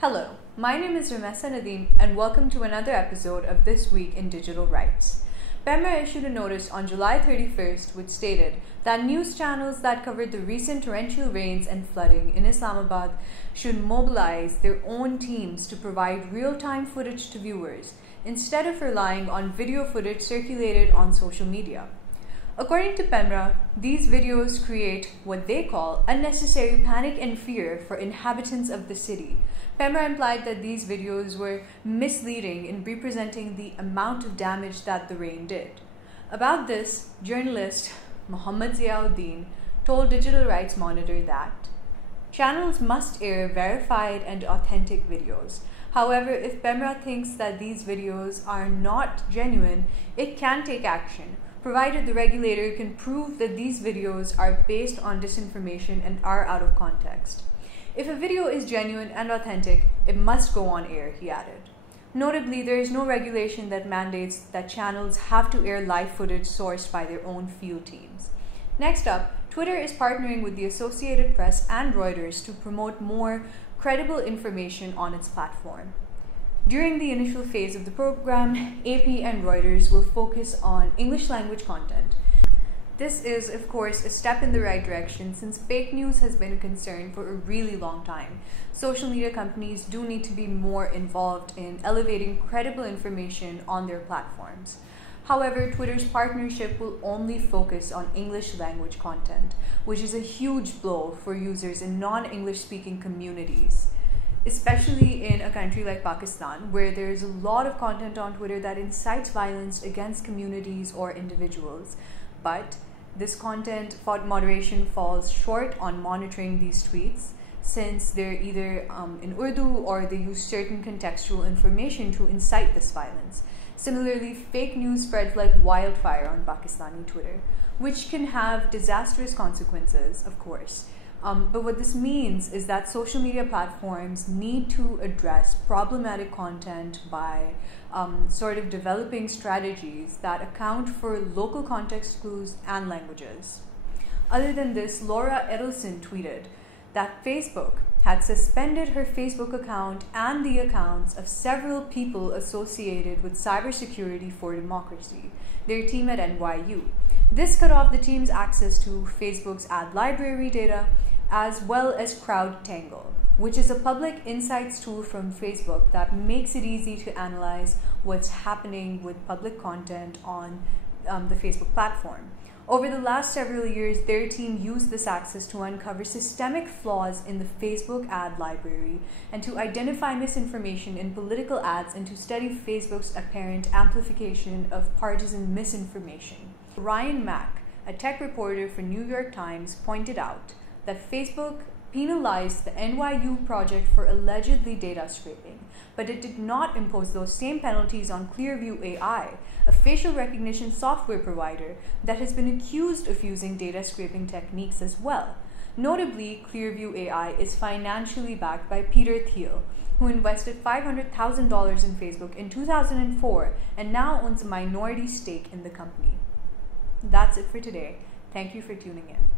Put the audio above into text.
Hello, my name is Romessa Nadeem and welcome to another episode of This Week in Digital Rights. PEMRA issued a notice on July 31st which stated that news channels that covered the recent torrential rains and flooding in Islamabad should mobilize their own teams to provide real-time footage to viewers instead of relying on video footage circulated on social media. According to PEMRA, these videos create what they call unnecessary panic and fear for inhabitants of the city. PEMRA implied that these videos were misleading in representing the amount of damage that the rain did. About this, journalist Muhammad Ziauddin told Digital Rights Monitor that channels must air verified and authentic videos. However, if PEMRA thinks that these videos are not genuine, it can take action, provided the regulator can prove that these videos are based on disinformation and are out of context. If a video is genuine and authentic, it must go on air, he added. Notably, there is no regulation that mandates that channels have to air live footage sourced by their own field teams. Next up, Twitter is partnering with the Associated Press and Reuters to promote more credible information on its platform. During the initial phase of the program, AP and Reuters will focus on English language content. This is, of course, a step in the right direction since fake news has been a concern for a really long time. Social media companies do need to be more involved in elevating credible information on their platforms. However, Twitter's partnership will only focus on English language content, which is a huge blow for users in non-English speaking communities, especially in a country like Pakistan, where there is a lot of content on Twitter that incites violence against communities or individuals. But this content moderation falls short on monitoring these tweets since they're either in Urdu or they use certain contextual information to incite this violence. Similarly, fake news spreads like wildfire on Pakistani Twitter, which can have disastrous consequences, of course. But what this means is that social media platforms need to address problematic content by sort of developing strategies that account for local context clues and languages. Other than this, Laura Edelson tweeted that Facebook had suspended her Facebook account and the accounts of several people associated with Cybersecurity for Democracy, their team at NYU. This cut off the team's access to Facebook's ad library data, as well as CrowdTangle, which is a public insights tool from Facebook that makes it easy to analyze what's happening with public content on the Facebook platform. Over the last several years, their team used this access to uncover systemic flaws in the Facebook ad library and to identify misinformation in political ads and to study Facebook's apparent amplification of partisan misinformation. Ryan Mack, a tech reporter for New York Times, pointed out that Facebook penalized the NYU project for allegedly data scraping, but it did not impose those same penalties on Clearview AI, a facial recognition software provider that has been accused of using data scraping techniques as well. Notably, Clearview AI is financially backed by Peter Thiel, who invested $500,000 in Facebook in 2004 and now owns a minority stake in the company. That's it for today. Thank you for tuning in.